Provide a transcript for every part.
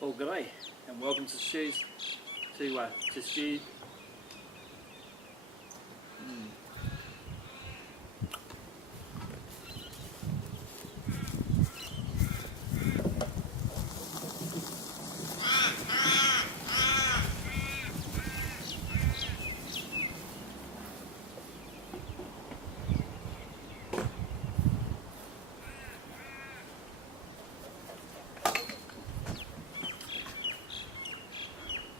Well, g'day, and welcome to Stew.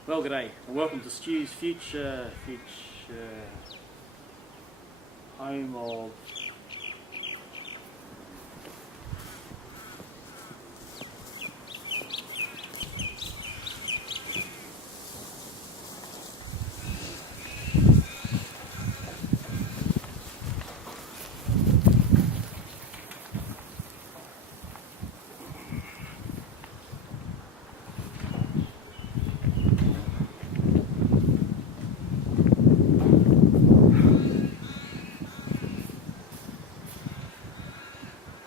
Well, g'day, and welcome to Stew's future home of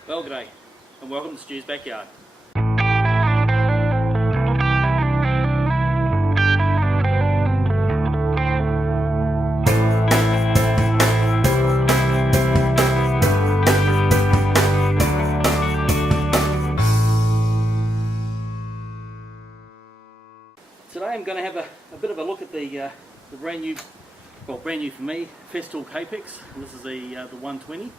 Well, g'day, and welcome to Stew's backyard. Today I'm going to have a bit of a look at the brand new for me, Dr Kapex. This is the 120.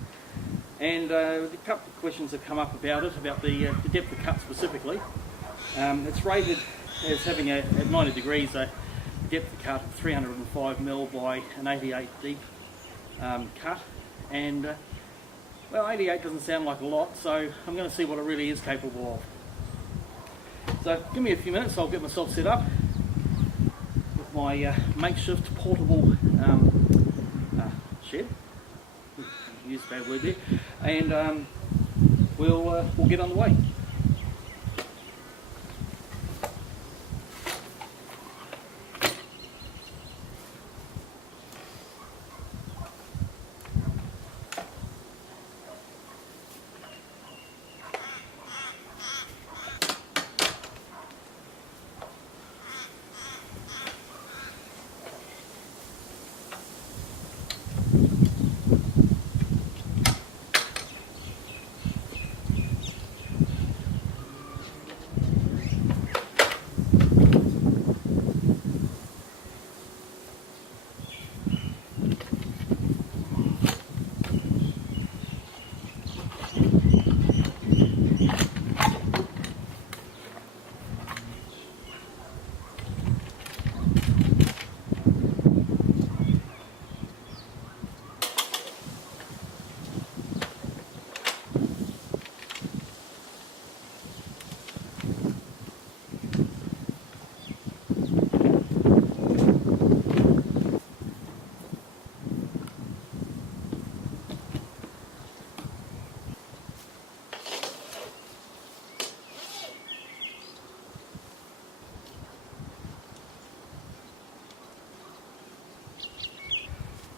And a couple of questions have come up about it, about the depth of cut specifically. It's rated as having at 90 degrees a depth of cut of 305mm by an 88 deep cut. And well, 88 doesn't sound like a lot, so I'm going to see what it really is capable of. So give me a few minutes, I'll get myself set up with my makeshift portable shed. Use a bad word there, and we'll get on the way.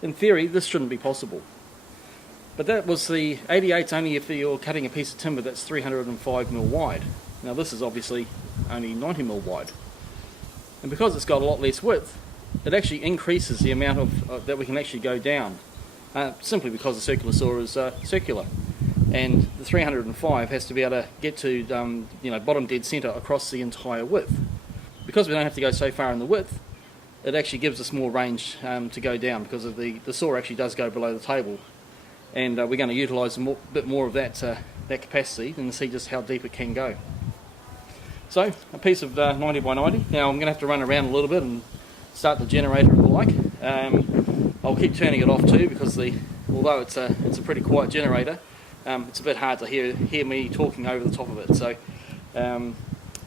In theory, this shouldn't be possible. But that was the 88's only if you're cutting a piece of timber that's 305mm wide. Now this is obviously only 90mm wide. And because it's got a lot less width, it actually increases the amount of that we can actually go down, simply because the circular saw is circular. And the 305 has to be able to get to bottom dead centre across the entire width. Because we don't have to go so far in the width, it actually gives us more range to go down, because of the saw actually does go below the table, and we're going to utilise a bit more of that capacity and see just how deep it can go. So a piece of 90 by 90. Now I'm going to have to run around a little bit and start the generator and the like. I'll keep turning it off too, because although it's a pretty quiet generator, it's a bit hard to hear me talking over the top of it.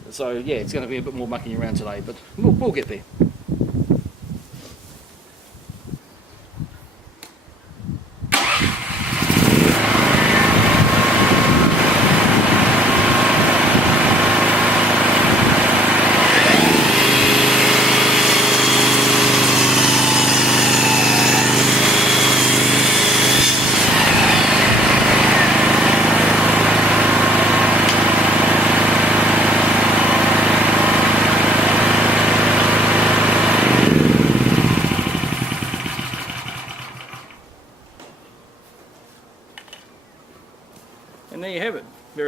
So yeah, it's going to be a bit more mucking around today, but we'll get there.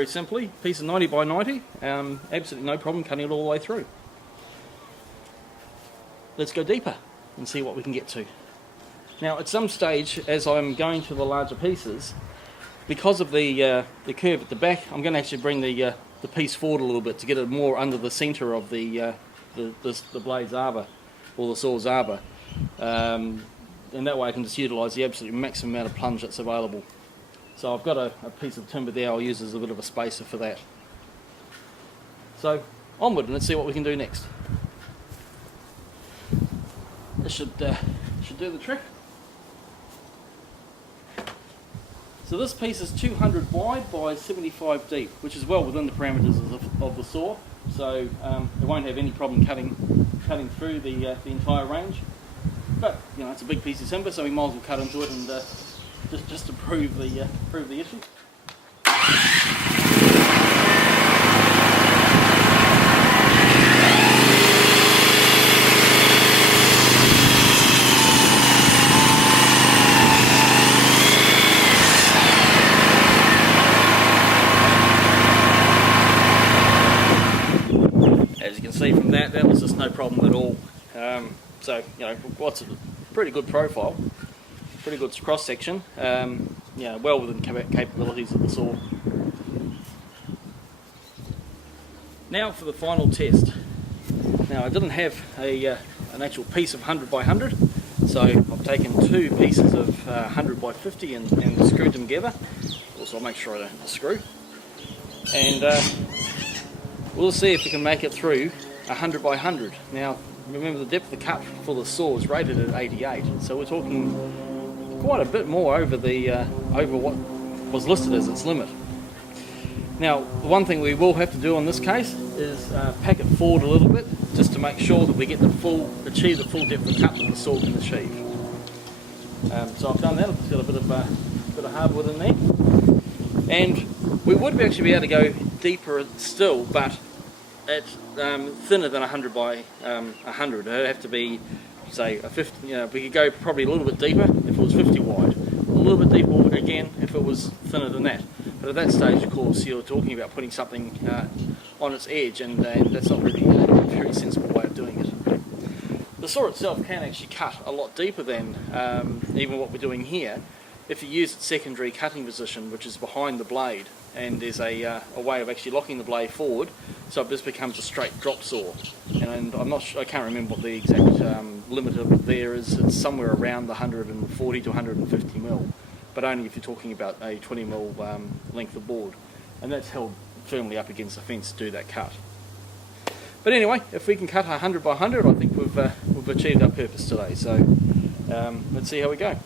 very simply, piece of 90 by 90, absolutely no problem cutting it all the way through. Let's go deeper and see what we can get to. Now at some stage, as I'm going to the larger pieces, because of the curve at the back, I'm going to actually bring the piece forward a little bit to get it more under the centre of the blade's arbor, or the saw's arbor, and that way I can just utilise the absolute maximum amount of plunge that's available. So I've got a piece of timber there I'll use as a bit of a spacer for that. So onward, and let's see what we can do next. This should do the trick. So this piece is 200 wide by 75 deep, which is well within the parameters of the saw. So it won't have any problem cutting through the entire range. But you know, it's a big piece of timber, so we might as well cut into it and just to prove the issue. As you can see from that was just no problem at all. So you know, what's a pretty good profile, pretty good cross section. Yeah, well within capabilities of the saw. Now for the final test. Now I didn't have an actual piece of 100 by 100, so I've taken two pieces of 100 by 50 and screwed them together. Also, I'll make sure I don't hit the screw. And we'll see if we can make it through 100 by 100. Now, remember the depth of the cut for the saw is rated at 88, so we're talking quite a bit more over what was listed as its limit. Now, the one thing we will have to do in this case is pack it forward a little bit, just to make sure that we get achieve the full depth of cut that the saw can achieve. So I've done that. I've just got a bit of hardwood in there, and we would actually be able to go deeper still, but at thinner than 100 by 100. It'd have to be, say, a 50. You know, we could go probably a little bit deeper if it was 50 wide. A little bit deeper again if it was thinner than that. But at that stage, of course, you're talking about putting something on its edge, and that's not really a very sensible way of doing it. The saw itself can actually cut a lot deeper than even what we're doing here, if you use its secondary cutting position, which is behind the blade, and there's a way of actually locking the blade forward, so this becomes a straight drop saw. And I can't remember what the exact limit of it there is. It's somewhere around the 140 to 150 mil, but only if you're talking about a 20 mil length of board, and that's held firmly up against the fence to do that cut. But anyway, if we can cut 100 by 100, I think we've achieved our purpose today. So let's see how we go.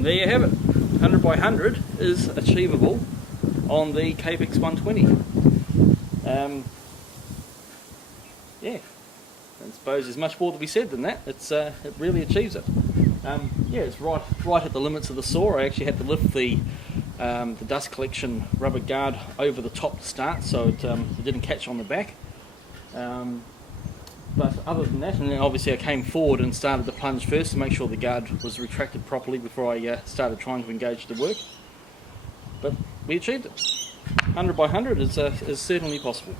There you have it. 100 by 100 is achievable on the Kapex 120. Yeah, I suppose there's much more to be said than that. It really achieves it. Yeah, it's right at the limits of the saw. I actually had to lift the dust collection rubber guard over the top to start, so it didn't catch on the back. But other than that, and then obviously I came forward and started the plunge first to make sure the guard was retracted properly before I started trying to engage the work. But we achieved it. 100 by 100 is certainly possible.